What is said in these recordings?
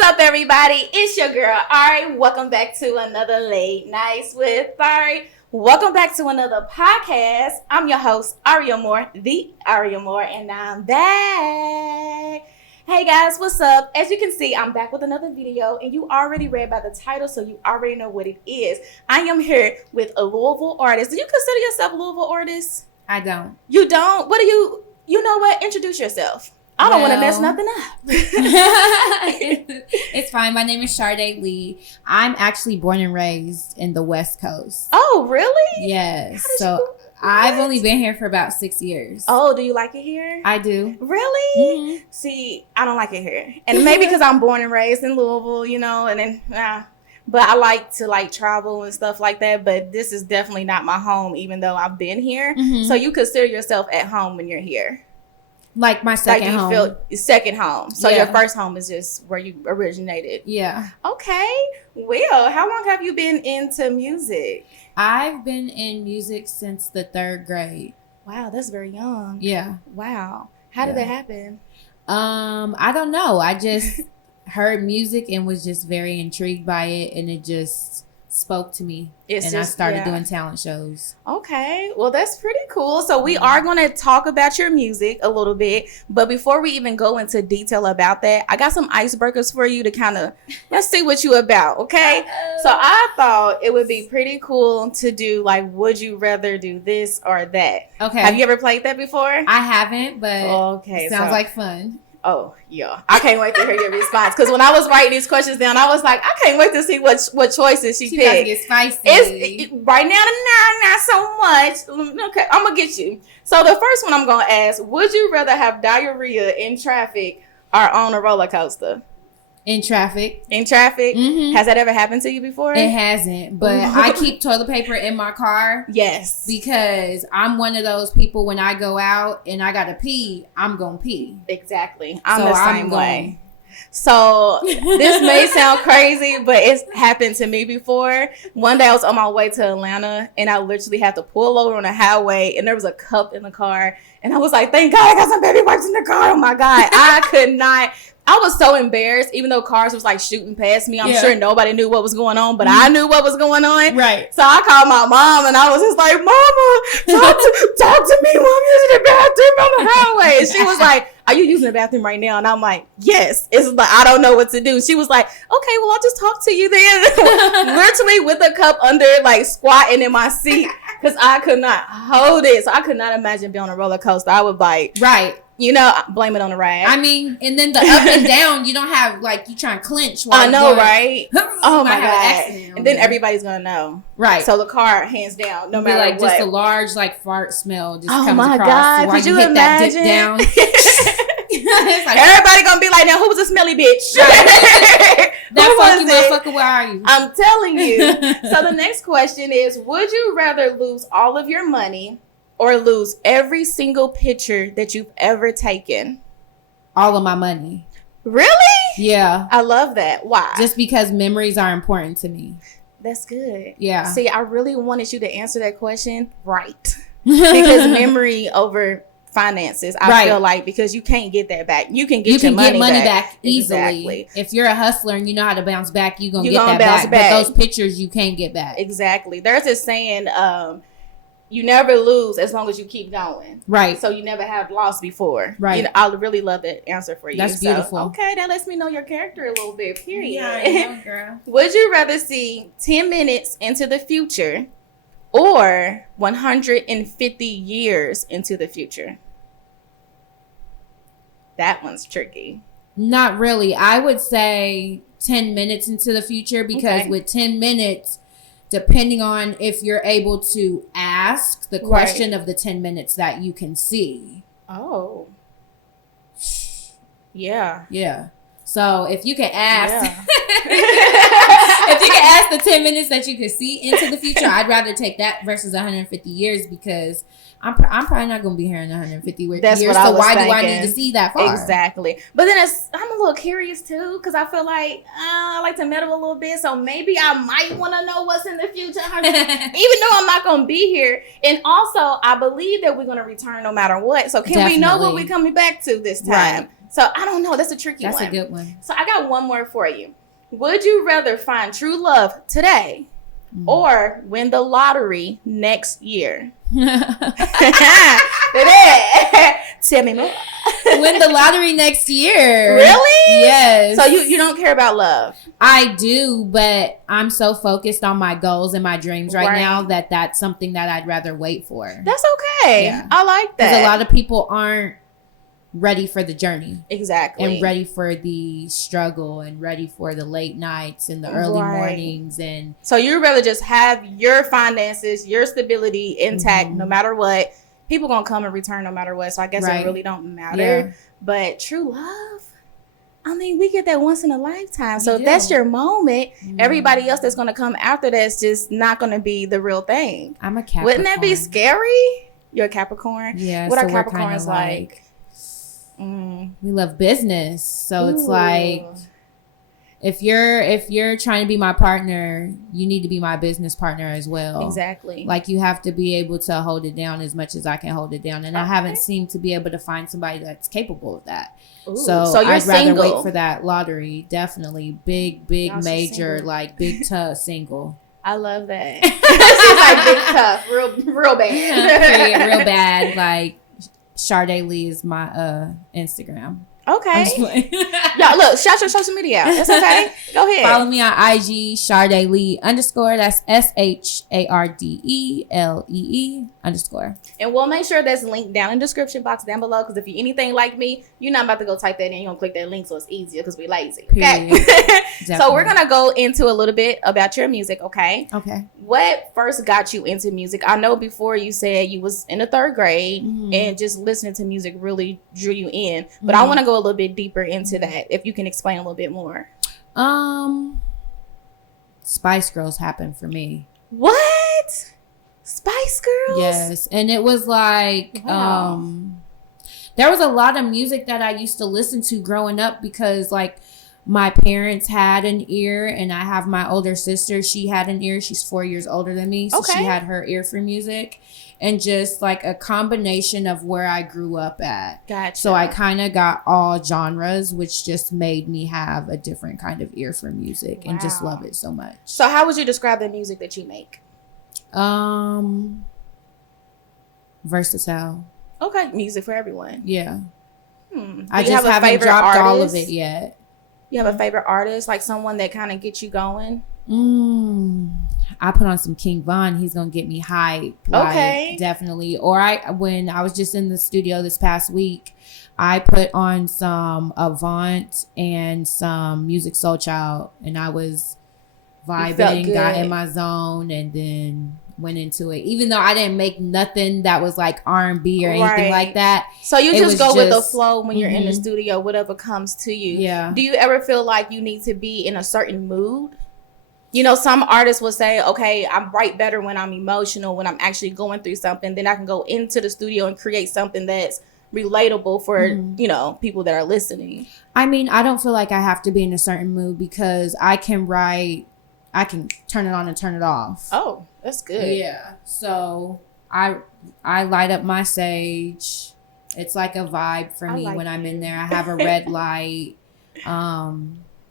What's up, everybody? It's your girl, ARIE. Welcome back to another Late Nights with ARIE. Welcome back to another podcast. I'm your host, ARIE Amore, the ARIE Amore, and I'm back. Hey guys, what's up? As you can see, I'm back with another video, and you already read by the title, so you already know what it is. I am here with a Louisville artist. Do you consider yourself a Louisville artist? I don't. You don't? What do you? You know what? Introduce yourself. I don't want to mess nothing up. It's fine. My name is Sharday Lee. I'm actually born and raised in the West Coast. Oh, really? Yes. So I've only been here for about 6 years. Oh, do you like it here? I do. Really? Mm-hmm. See, I don't like it here. And maybe because I'm born and raised in Louisville, you know, and then, but I like to travel and stuff like that. But this is definitely not my home, even though I've been here. Mm-hmm. So you consider yourself at home when you're here? Like my second home. Feel second home. So your first home is just where you originated. Yeah. Okay. Well, how long have you been into music? I've been in music since the 3rd grade. Wow, that's very young. Yeah. Wow. How did that happen? I don't know. I just heard music and was just very intrigued by it, and it just spoke to me. I started doing talent shows. Okay. Well, that's pretty cool. So we are going to talk about your music a little bit. But before we even go into detail about that, I got some icebreakers for you to kind of, let's see what you about. Okay. So I thought it would be pretty cool to do would you rather do this or that? Okay. Have you ever played that before? I haven't, but it sounds like fun. Oh, yeah. I can't wait to hear your response. Because when I was writing these questions down, I was like, I can't wait to see what choices she picked. About to get spicy. Right now, not so much. Okay, I'm going to get you. So the first one I'm going to ask, would you rather have diarrhea in traffic or on a roller coaster? In traffic. In traffic? Mm-hmm. Has that ever happened to you before? It hasn't, but I keep toilet paper in my car. Yes. Because I'm one of those people, when I go out and I gotta pee, I'm gonna pee. Exactly. I'm the same way. So this may sound crazy, but it's happened to me before. One day I was on my way to Atlanta, and I literally had to pull over on the highway, and there was a cup in the car, and I was like, thank God I got some baby wipes in the car. Oh my God. I could not. I was so embarrassed, even though cars was shooting past me. I'm sure nobody knew what was going on, but I knew what was going on. Right. So I called my mom, and I was just like, Mama, talk to me while I'm using the bathroom on the highway. And she was like, are you using the bathroom right now? And I'm like, yes. It's like, I don't know what to do. She was like, okay, well, I'll just talk to you then. Literally with a cup under, squatting in my seat, because I could not hold it. So I could not imagine being on a roller coaster. I would Right. You know, blame it on the ride. I mean, and then the up and down, you don't have, you try and clinch. I know, right? Oh, my God. And then there. Everybody's going to know. Right. So the car, hands down, no matter what. Just a large, fart smell just comes my across. God. So while Could you hit imagine? that dip down. Everybody going to be like, now, who was a smelly bitch? Right. That funky motherfucker, where are you? I'm telling you. So the next question is, would you rather lose all of your money or lose every single picture that you've ever taken? All of my money. Really? Yeah. I love that. Why? Just because memories are important to me. That's good. Yeah. See, I really wanted you to answer that question right. Because memory over finances, I feel like, because you can't get that back. You can get money back easily. Exactly. If you're a hustler and you know how to bounce back, you're going to get that back. But those pictures you can't get back. Exactly. There's this saying, you never lose as long as you keep going. Right. So you never have lost before. Right. You know, I really love that answer for you. That's beautiful. Okay, that lets me know your character a little bit, period. Yeah, I know, girl. Would you rather see 10 minutes into the future or 150 years into the future? That one's tricky. Not really. I would say 10 minutes into the future, because with 10 minutes, depending on if you're able to ask the question of the 10 minutes that you can see. Oh. Yeah. Yeah. So if you can ask, if you can ask the 10 minutes that you can see into the future, I'd rather take that versus 150 years, because I'm probably not going to be here in 150 years. That's what I was why thinking. Do I need to see that far? Exactly. But then I'm a little curious too, because I feel like I like to meddle a little bit. So maybe I might want to know what's in the future, even though I'm not going to be here. And also, I believe that we're going to return no matter what. So can we know what we're coming back to this time? Right. So I don't know. That's a tricky one. That's a good one. So I got one more for you. Would you rather find true love today or win the lottery next year? Tell me more. Win the lottery next year. Really? Yes. So you don't care about love? I do, but I'm so focused on my goals and my dreams right now that that's something that I'd rather wait for. That's okay. Yeah. I like that. Because a lot of people aren't ready for the journey. Exactly. And ready for the struggle and ready for the late nights and the early mornings. And so you'd rather just have your finances, your stability intact no matter what. People gonna come and return no matter what. So I guess it really don't matter. Yeah. But true love, I mean, we get that once in a lifetime. So if that's your moment, everybody else that's gonna come after that's just not gonna be the real thing. I'm a Capricorn. Wouldn't that be scary? You're a Capricorn? Yeah. What are Capricorns like? We love business. So it's like if you're trying to be my partner, you need to be my business partner as well. Exactly. Like you have to be able to hold it down as much as I can hold it down. And I haven't seemed to be able to find somebody that's capable of that. Ooh. So you're I'd single. rather wait for that lottery. Definitely. Big, major, like big tough single. I love that. She's like big tough, real bad. Real bad. Like Sade Lee is my Instagram. Okay. Yeah, look, shout your social media out. That's okay. Go ahead. Follow me on IG, Sade Lee _ That's SHARDELEE _ And we'll make sure that's linked down in the description box down below. Because if you're anything like me, you're not about to go type that in. You're going to click that link so it's easier because we're lazy. Okay. So we're going to go into a little bit about your music, okay? Okay. What first got you into music? I know before you said you was in the 3rd grade and just listening to music really drew you in. But I want to go a little bit deeper into that, if you can explain a little bit more. Spice Girls happened for me. What? Spice Girls? Yes. And it was like there was a lot of music that I used to listen to growing up because like my parents had an ear and I have my older sister. She had an ear. She's 4 years older than me. So she had her ear for music. And just like a combination of where I grew up at. Gotcha. So I kind of got all genres, which just made me have a different kind of ear for music and just love it so much. So how would you describe the music that you make? Versatile. Okay. Music for everyone. Yeah. I just haven't dropped all of it yet. You have a favorite artist, like someone that kind of gets you going? I put on some King Von. He's gonna get me hype. Like, definitely. Or when I was just in the studio this past week, I put on some Avant and some Music Soul Child, and I was vibing, got in my zone, and then went into it. Even though I didn't make nothing that was like R&B or anything like that. So you just go with the flow when you're in the studio, whatever comes to you. Yeah. Do you ever feel like you need to be in a certain mood? You know, some artists will say, okay, I write better when I'm emotional, when I'm actually going through something. Then I can go into the studio and create something that's relatable for, you know, people that are listening. I mean, I don't feel like I have to be in a certain mood because I can write, I can turn it on and turn it off. Oh, that's good. Yeah. So I light up my sage. It's like a vibe for me when I'm in there. I have a red light.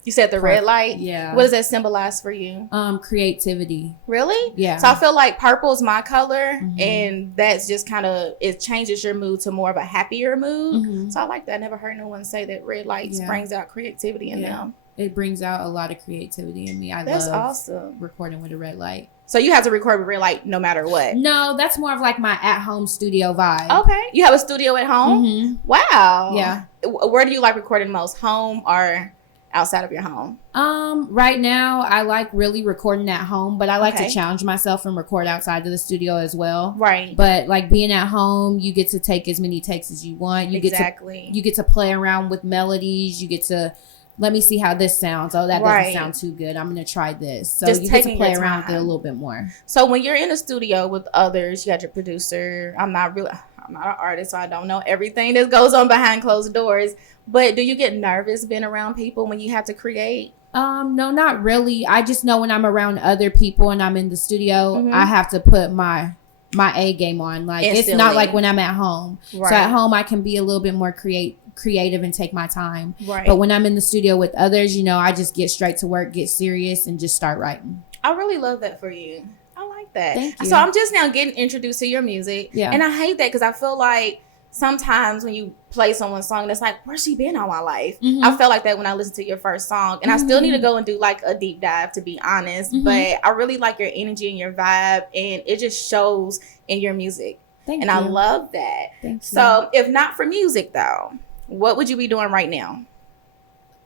You said the red light? Yeah. What does that symbolize for you? Creativity. Really? Yeah. So I feel like purple is my color, and that's just kind of, it changes your mood to more of a happier mood. So I like that. I never heard no one say that red lights brings out creativity in them. It brings out a lot of creativity in me. That's awesome. Recording with a red light. So you have to record with red light no matter what? No, that's more of like my at-home studio vibe. Okay. You have a studio at home? Wow. Yeah. Where do you like recording most? Home or outside of your home? Right now I like really recording at home, but I like to challenge myself and record outside of the studio as well. Right. But like being at home, you get to take as many takes as you want. You get to play around with melodies. You get to let me see how this sounds. Oh, that doesn't sound too good. I'm going to try this. So just you get to play around with it a little bit more. So when you're in a studio with others, you got your producer. I'm not an artist, so I don't know everything that goes on behind closed doors. But do you get nervous being around people when you have to create? No, not really. I just know when I'm around other people and I'm in the studio, I have to put my my A game on. Like instantly. It's not like when I'm at home. Right. So at home I can be a little bit more creative creative and take my time. Right. But when I'm in the studio with others, you know, I just get straight to work, get serious, and just start writing. I really love that for you. I like that. Thank you. So I'm just now getting introduced to your music. Yeah. And I hate that because I feel like sometimes when you play someone's song, it's like, where's she been all my life? Mm-hmm. I felt like that when I listened to your first song. And I still need to go and do like a deep dive, to be honest. Mm-hmm. But I really like your energy and your vibe. And it just shows in your music. Thank and you. I love that. Thank you. So if not for music, though, what would you be doing right now?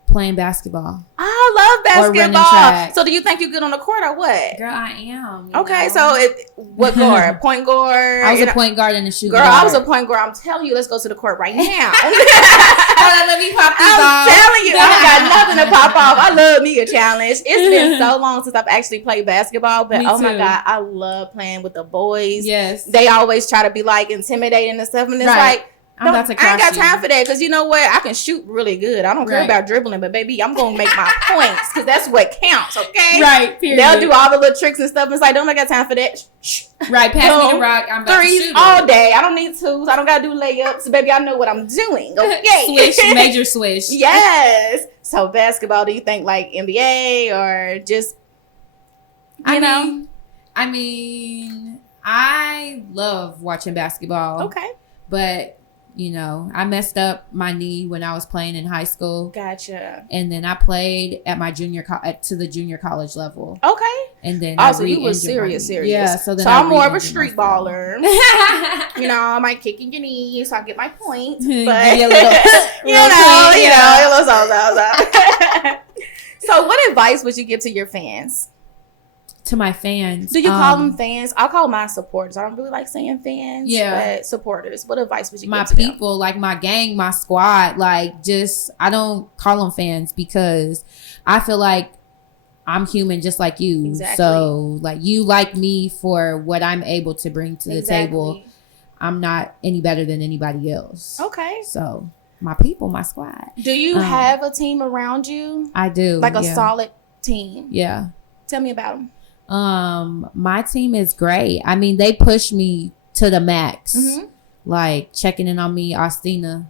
Playing basketball. I love Or running basketball. track. So do you think you're good on the court or what? Girl, I am. Okay, so what guard? Point guard? I was a point guard and a shooting Girl, guard. I was a point guard. I'm telling you, let's go to the court right now. Hold on, let me pop these I'm off. telling you, I got nothing to pop off. I love me a challenge. It's been so long since I've actually played basketball, but Me oh my too. God, I love playing with the boys. Yes. They always try to be like intimidating and stuff, and it's Right. like, I'm about to I ain't got crush you. time for that, because you know what? I can shoot really good. I don't care Right. about dribbling, but baby, I'm going to make my points, because that's what counts, okay? Right, period. They'll do all the little tricks and stuff. And it's like, don't I got time for that? Shh. Right, pass me Boom. the rock. I'm about to Threes shoot all it. day. I don't need twos. I don't got to do layups. Baby, I know what I'm doing, okay? Swish, major swish. Yes. So basketball, do you think like NBA or just, you know? I mean, I love watching basketball. Okay. But, you know, I messed up my knee when I was playing in high school. Gotcha. And then I played at my to the junior college level. Okay. And then Also, you was serious. Yeah. So then I'm more of a re-injured street myself. baller. You know, I might kick in your knees so I get my points. But, Give you a little, you know, it was So what advice would you give to your fans? To my fans. Do you call them fans? I'll call mine supporters. I don't really like saying fans. Yeah. But supporters. What advice would you my give to them? people, like my gang, my squad, like just, I don't call them fans because I feel like I'm human just like you. Exactly. So like you like me for what I'm able to bring to the table. I'm not any better than anybody else. Okay. So my people, my squad. Do you have a team around you? I do. Like a yeah. solid team? Yeah. Tell me about them. My team is great. I mean, they push me to the max. Mm-hmm. Like checking in on me, Austina.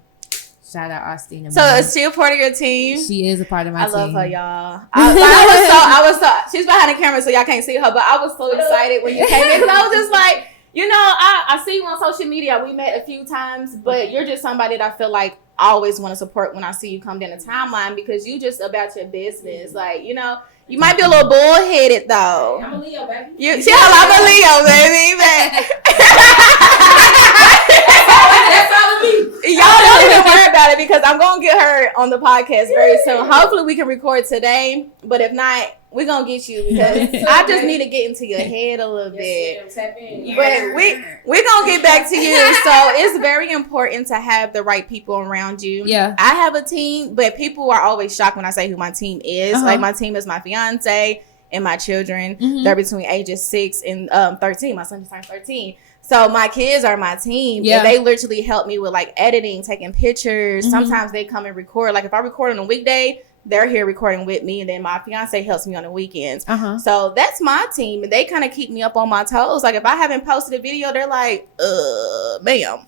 Shout out Austina. So man. is she a part of your team? She is a part of my I team. love her, y'all. I was so, she's behind the camera, so y'all can't see her, but I was so excited when you came in, because I was just like, you know, I see you on social media. We met a few times, but you're just somebody that I feel like I always want to support when I see you come down the timeline, because you just about your business. Like, you know, you might be a little bullheaded though. I'm a Leo, baby. I'm a Leo, baby. Y'all don't even worry about it, because I'm going to get her on the podcast very soon. Hopefully we can record today, but if not, we're going to get you, because I just need to get into your head a little bit. But we're going to get back to you. So it's very important to have the right people around you. Yeah. I have a team, but people are always shocked when I say who my team is. Uh-huh. Like, my team is my fiance and my children. Mhm. They're between ages 6 and 13. My son just turned 13. So my kids are my team. Yeah. And they literally help me with like editing, taking pictures. Mhm. Sometimes they come and record. Like if I record on a weekday, they're here recording with me. And then my fiance helps me on the weekends. Uh-huh. So that's my team. And they kind of keep me up on my toes. Like if I haven't posted a video, they're like, ma'am.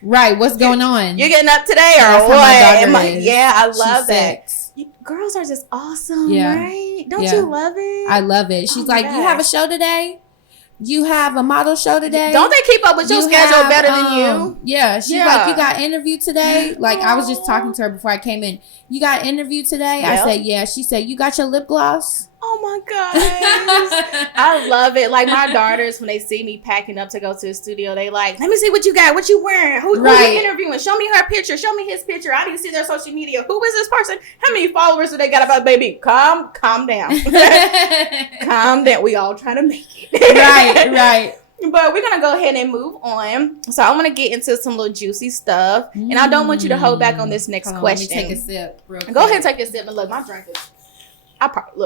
Right. What's going on? You getting up today or That's how what? my daughter is. Yeah, I She's love that. 6. Girls are just awesome, Yeah. right? Don't Yeah. you love it? I love it. She's my like, God. you have a show today? You have a model show today? Don't they keep up with your You schedule have, better than you? Yeah. She's Yeah. like, you got an interview today? Like, I was just talking to her before I came in. You got an interview today? Yeah. I said, yeah. She said, you got your lip gloss? Oh my gosh. I love it. Like my daughters, when they see me packing up to go to the studio, they like, let me see what you got, what you wearing, who Right. you interviewing, show me her picture, show me his picture. I need to see their social media. Who is this person? How many followers do they got about? Baby, calm down. Calm down. We all trying to make it. Right. But we're going to go ahead and move on. So I want to get into some little juicy stuff. And I don't want you to hold back on this next Hold on, question. Let me take a sip real quick. Go ahead and take a sip. And look, my drink is...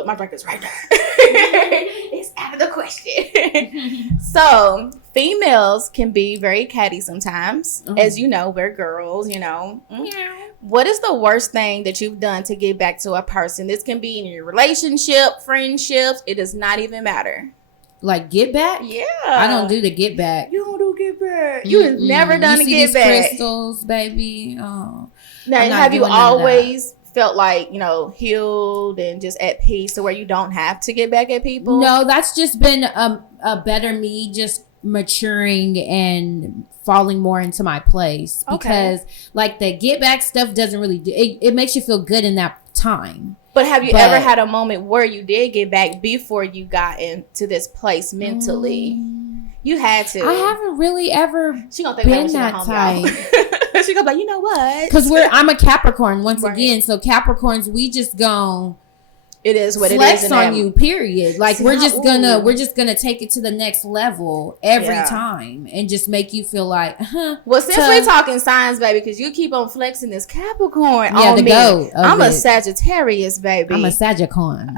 my drink is right there. It's out of the question. So, females can be very catty sometimes. Mhm. As you know, we're girls, you know. Yeah. What is the worst thing that you've done to give back to a person? This can be in your relationship, friendships. It does not even matter. Like, get back? Yeah. I don't do the get back. You don't do get back. You have never done you a see get these back. crystals, baby. Oh. Now, have you always felt like, healed and just at peace to where you don't have to get back at people? No, that's just been a better me, just maturing and falling more into my place. Because like the get back stuff doesn't really do it makes you feel good in that time. But have you ever had a moment where you did get back before you got into this place mentally? You had to. I haven't really ever she gonna think been that type. She gonna be like, you know what? Because I'm a Capricorn once again. So Capricorns, we just gon' it is what flex it is on you, period. Like we're just gonna take it to the next level every time and just make you feel like, well, since we're talking signs, baby, because you keep on flexing this Capricorn on me. I'm a Sagittarius, baby. I'm a Sagicorn.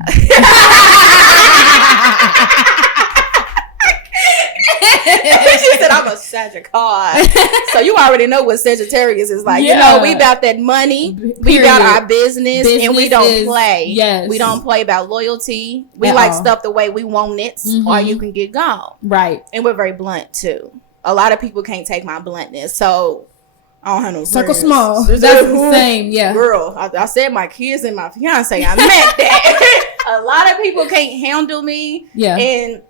She said I'm a Sagittarius. So you already know what Sagittarius is like. We about that money. We about our business and we don't play. Yes. We don't play about loyalty. We like stuff the way we want it, or you can get gone. Right. And we're very blunt too. A lot of people can't take my bluntness. So I don't have no circle friends. Small. That's the same. Yeah. Girl, I said my kids and my fiance. I meant that. A lot of people can't handle me. Yeah. And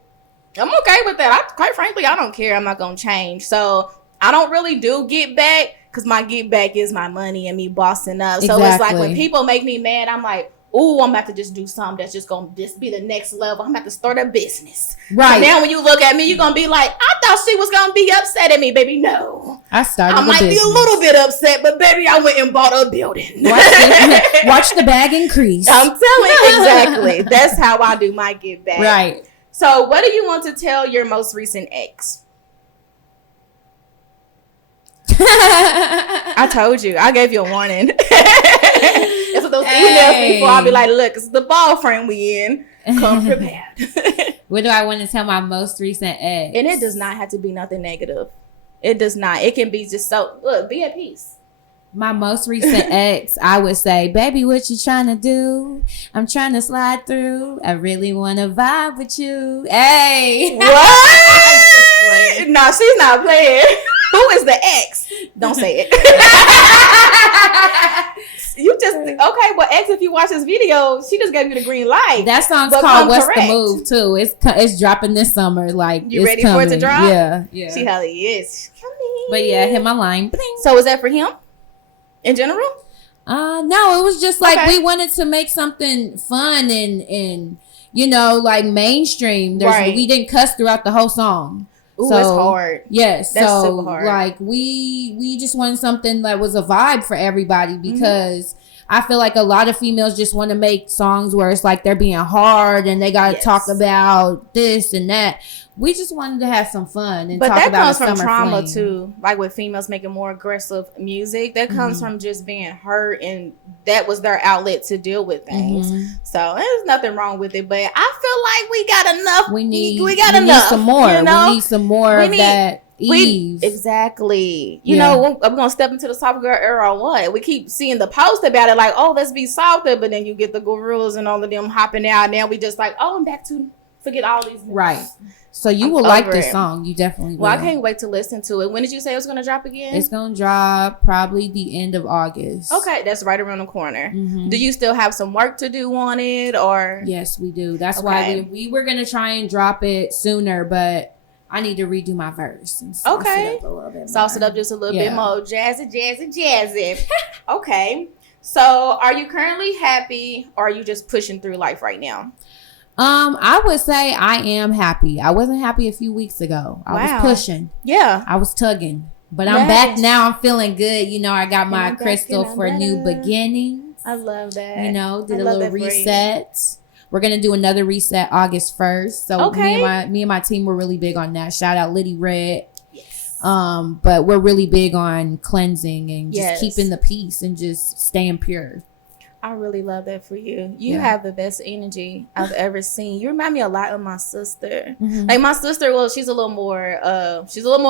I'm okay with that. Quite frankly, I don't care. I'm not going to change. So I don't really do get back because my get back is my money and me bossing up. So it's like when people make me mad, I'm like, ooh, I'm about to just do something that's just going to just be the next level. I'm about to start a business. Right. So now when you look at me, you're going to be like, I thought she was going to be upset at me, baby. No. I might be a little bit upset, but baby, I went and bought a building. Watch the bag increase. I'm telling you. Exactly. That's how I do my get back. Right. So what do you want to tell your most recent ex? I told you. I gave you a warning. It's what those emails before. I'll be like, look, it's the ball frame we in. Come prepared. What do I want to tell my most recent ex? And it does not have to be nothing negative. It does not. It can be just look, be at peace. My most recent ex, I would say, baby, what you trying to do? I'm trying to slide through. I really want to vibe with you. Hey. What? No, she's not playing. Who is the ex? Don't say it. You just, okay, well, ex, if you watch this video, she just gave you the green light. That song's called What's the Move, too. It's dropping this summer. Like, you ready for it to drop? Yeah. She hell is. But yeah, hit my line. So is that for him? In general? No, it was just like we wanted to make something fun and like mainstream. We didn't cuss throughout the whole song. Ooh, it's hard. Yes. That's super hard. Like we just wanted something that was a vibe for everybody because I feel like a lot of females just want to make songs where it's like they're being hard and they got to talk about this and that. We just wanted to have some fun and talk about that comes from trauma too. Like with females making more aggressive music, that comes from just being hurt and that was their outlet to deal with things. So there's nothing wrong with it, but I feel like we got enough. We need some more. We need some more of that ease. Exactly. You know, I'm gonna step into the soft girl era or what? We keep seeing the post about it, like, oh, let's be softer, but then you get the gorillas and all of them hopping out. Now we just like, oh, I'm back to forget all these moves. Right. So you will like this song. You definitely will. Well, I can't wait to listen to it. When did you say it was going to drop again? It's going to drop probably the end of August. Okay, that's right around the corner. Do you still have some work to do on it, or? Yes, we do. That's why we were going to try and drop it sooner, but I need to redo my verse. And sauce it up a little bit more. Sauce it up just a little bit more. Jazzy. Okay. So are you currently happy, or are you just pushing through life right now? I would say I am happy. I wasn't happy a few weeks ago. I was pushing. Yeah. I was tugging. But I'm back now. I'm feeling good. I got my crystal for new beginnings. I love that. Did a little reset. We're going to do another reset August 1st. So me and my team were really big on that. Shout out Liddy Red. Yes. But we're really big on cleansing and just keeping the peace and just staying pure. I really love that for you. You have the best energy I've ever seen. You remind me a lot of my sister. Like my sister, well, she's a little more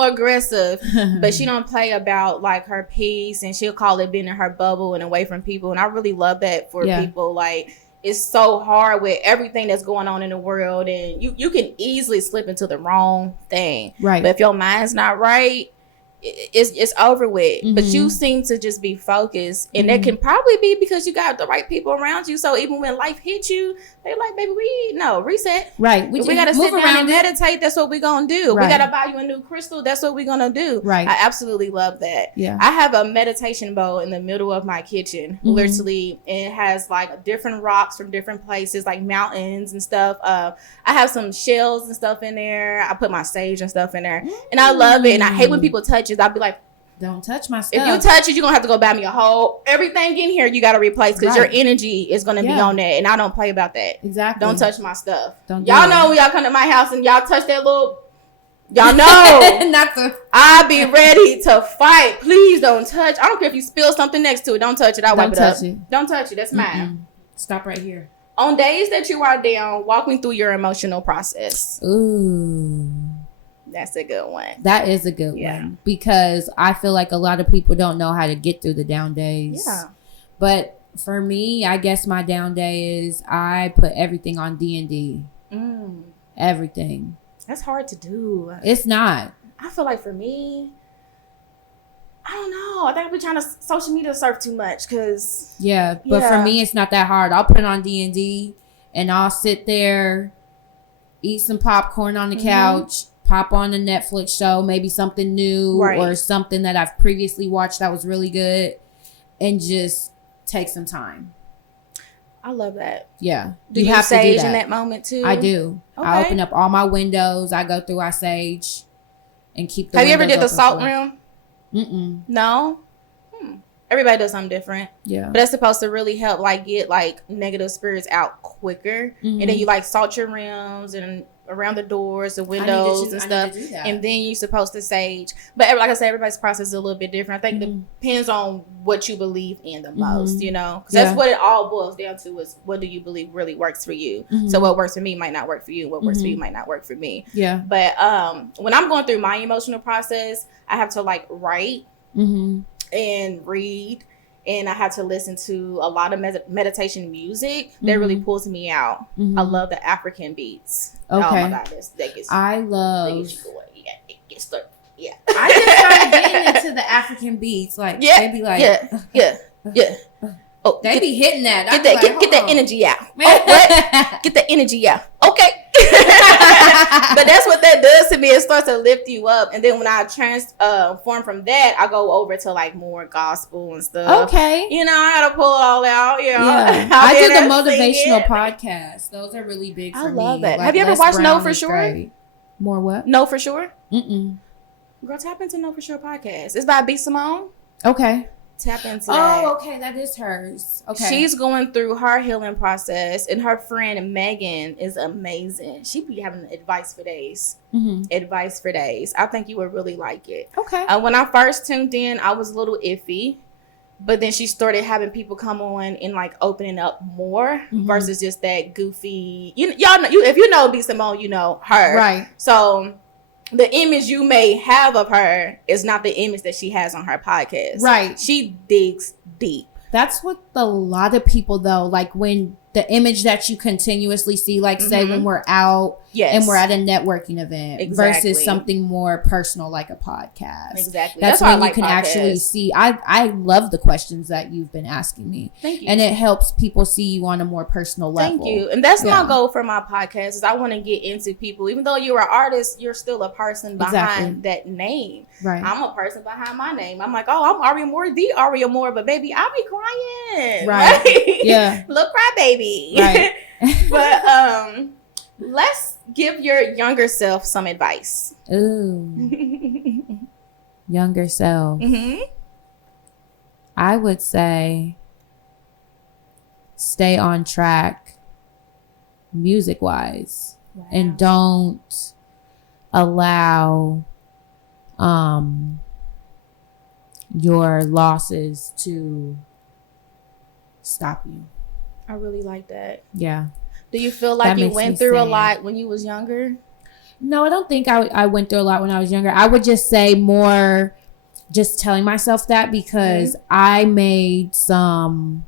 aggressive, but she don't play about like her peace, and she'll call it being in her bubble and away from people. And I really love that for people. Like it's so hard with everything that's going on in the world, and you can easily slip into the wrong thing. Right. But if your mind's not right, it's over with. Mm-hmm. But you seem to just be focused, and that can probably be because you got the right people around you. So even when life hits you, they're like, "Baby, reset." Right. We gotta sit down and meditate. That's what we're gonna do. Right. We gotta buy you a new crystal. That's what we're gonna do. Right. I absolutely love that. Yeah. I have a meditation bowl in the middle of my kitchen. Literally, it has like different rocks from different places, like mountains and stuff. I have some shells and stuff in there. I put my sage and stuff in there, and I love it. And I hate when people touch it. I'll be like, don't touch my stuff. If you touch it, you're gonna have to go buy me a whole everything in here. You gotta replace because your energy is gonna be on that, and I don't play about that. Exactly. Don't touch my stuff. Y'all know when y'all come to my house and y'all touch that little. Y'all know. I'll be ready to fight. Please don't touch. I don't care if you spill something next to it. Don't touch it. I'll wipe it up. Don't touch it. That's mine. Stop right here. On days that you are down, walk me through your emotional process. Ooh. That's a good one. That is a good one because I feel like a lot of people don't know how to get through the down days. Yeah. But for me, I guess my down day is I put everything on D&D. Everything. That's hard to do. It's not. I feel like for me, I don't know. I think I've been trying to social media surf too much because. Yeah, but for me, it's not that hard. I'll put it on D&D and I'll sit there, eat some popcorn on the couch. Pop on a Netflix show, maybe something new or something that I've previously watched that was really good, and just take some time. I love that. Yeah. Do you have sage to do that in that moment too? I do. Okay. I open up all my windows. I go through our sage and keep the Have you ever did the salt room? Mm-mm. No? Everybody does something different. Yeah. But that's supposed to really help get negative spirits out quicker. And then you salt your rims and around the doors, the windows and stuff. And then you're supposed to sage. But like I said, everybody's process is a little bit different. I think it depends on what you believe in the most, Because that's what it all boils down to is what do you believe really works for you. So what works for me might not work for you. What works for you might not work for me. Yeah. But when I'm going through my emotional process, I have to write and read. And I had to listen to a lot of meditation music that really pulls me out. I love the African beats. Okay. Oh my God, that gets I love. That gets you going. It gets started. Yeah. I just started getting into the African beats. They be like, yeah. Oh, they be hitting that. Get that energy out. Oh, what? Get that energy out. Okay. But that's what that does to me. It starts to lift you up, and then when I transform from that, I go over to more gospel and stuff. Okay, I gotta pull it all out. Yeah, I do the motivational podcasts. Those are really big for me. I love that. Have you ever watched No For Sure? Great. More what? No For Sure? Girl, tap into No For Sure podcast. It's by B. Simone. Okay. Tap into that. Oh, okay. That is hers. Okay. She's going through her healing process, and her friend Megan is amazing. She be having advice for days. Advice for days. I think you would really like it. Okay. When I first tuned in, I was a little iffy, but then she started having people come on and opening up more versus just that goofy. Y'all know, if you know B. Simone, you know her. Right. So the image you may have of her is not the image that she has on her podcast. Right. She digs deep. That's what a lot of people, though, when the image that you continuously see, say when we're out and we're at a networking event versus something more personal like a podcast. Exactly. That's when you can actually see. I love the questions that you've been asking me. Thank you. And it helps people see you on a more personal level. Thank you. And that's my goal for my podcast is I want to get into people. Even though you're an artist, you're still a person behind that name. Right. I'm a person behind my name. I'm I'm ARIE AMORE, the ARIE AMORE, but baby, I be crying. Right. Yeah. Look, cry baby. Right. But let's give your younger self some advice. Ooh. Younger self. I would say stay on track music wise. Wow. And don't allow your losses to stop you. I really like that. Yeah. Do you feel like you went through a lot when you was younger? No, I don't think I went through a lot when I was younger. I would just say more just telling myself that because I made some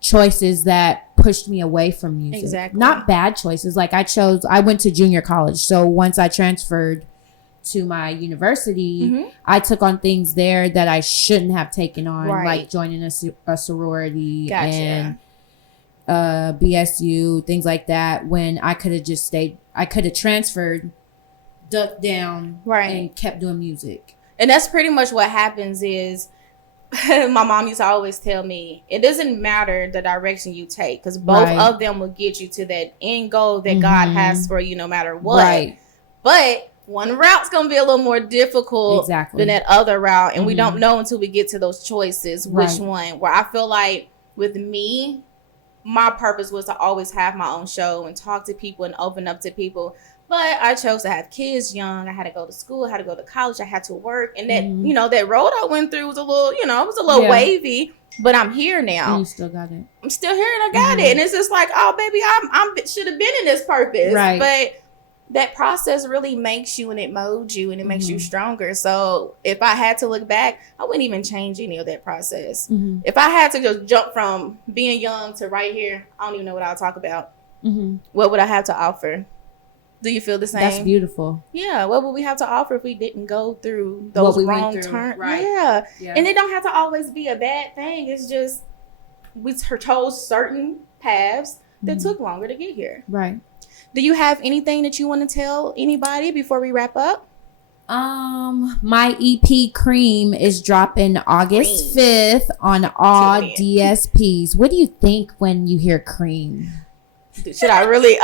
choices that pushed me away from music. Exactly. Not bad choices. I went to junior college. So once I transferred to my university, I took on things there that I shouldn't have taken on, like joining a sorority and BSU, things like that, when I could have just stayed. I could have transferred, ducked down, and kept doing music. And that's pretty much what happens is, my mom used to always tell me, it doesn't matter the direction you take, because both of them will get you to that end goal that God has for you no matter what. But one route's going to be a little more difficult than that other route. And we don't know until we get to those choices which one. Where I feel like with me, my purpose was to always have my own show and talk to people and open up to people. But I chose to have kids young. I had to go to school. I had to go to college. I had to work. And that, you know, that road I went through was a little, you know, it was a little wavy. But I'm here now. And you still got it. I'm still here and I got it. And it's just like, oh, baby, I should have been in this purpose. But that process really makes you and it molds you and it makes you stronger. So if I had to look back, I wouldn't even change any of that process. If I had to just jump from being young to right here, I don't even know what I'll talk about. What would I have to offer? Do you feel the same? That's beautiful. Yeah. What would we have to offer if we didn't go through those wrong turns? Yeah. And it don't have to always be a bad thing. It's just we chose certain paths that took longer to get here. Do you have anything that you want to tell anybody before we wrap up? My EP Cream is dropping August 5th on all DSPs. What do you think when you hear Cream? Should I really?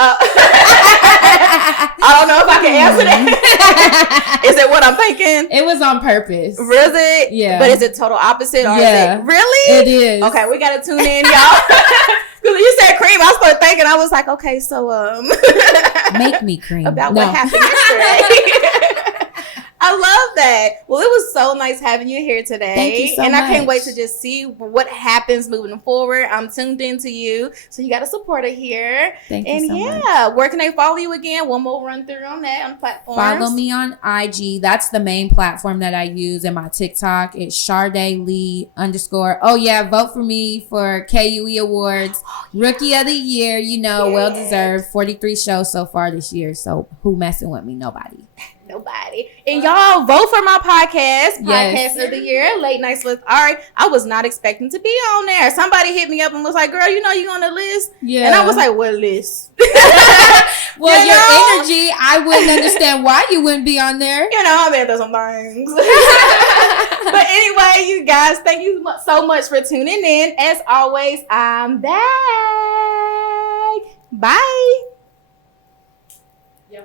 I don't know if I can answer that. Is it what I'm thinking? It was on purpose. Is it? Yeah. But is it total opposite? Or is it really? It is. Okay, we gotta tune in, y'all. Because you said cream, I started thinking. I was like, okay, so make me cream about what happened yesterday. I love that. Well, it was so nice having you here today. Thank you so much. And I can't wait to just see what happens moving forward. I'm tuned into you. So you got a supporter here. Thank you so much. Where can they follow you again? One more run through on that on platforms. Follow me on IG. That's the main platform that I use. And my TikTok is Sharday_Lee_. Oh yeah, vote for me for KUE Awards. Rookie of the Year, you know, well deserved. 43 shows so far this year. So who messing with me? Nobody. And y'all vote for my podcast of the year, Late Nights with Ari. I was not expecting to be on there. Somebody hit me up and was like, girl, you know you on the list? Yeah. And I was like, what list? Well, your energy, I wouldn't understand why you wouldn't be on there. You know, I've been through some things. But anyway, you guys, thank you so much for tuning in. As always, I'm back. Bye.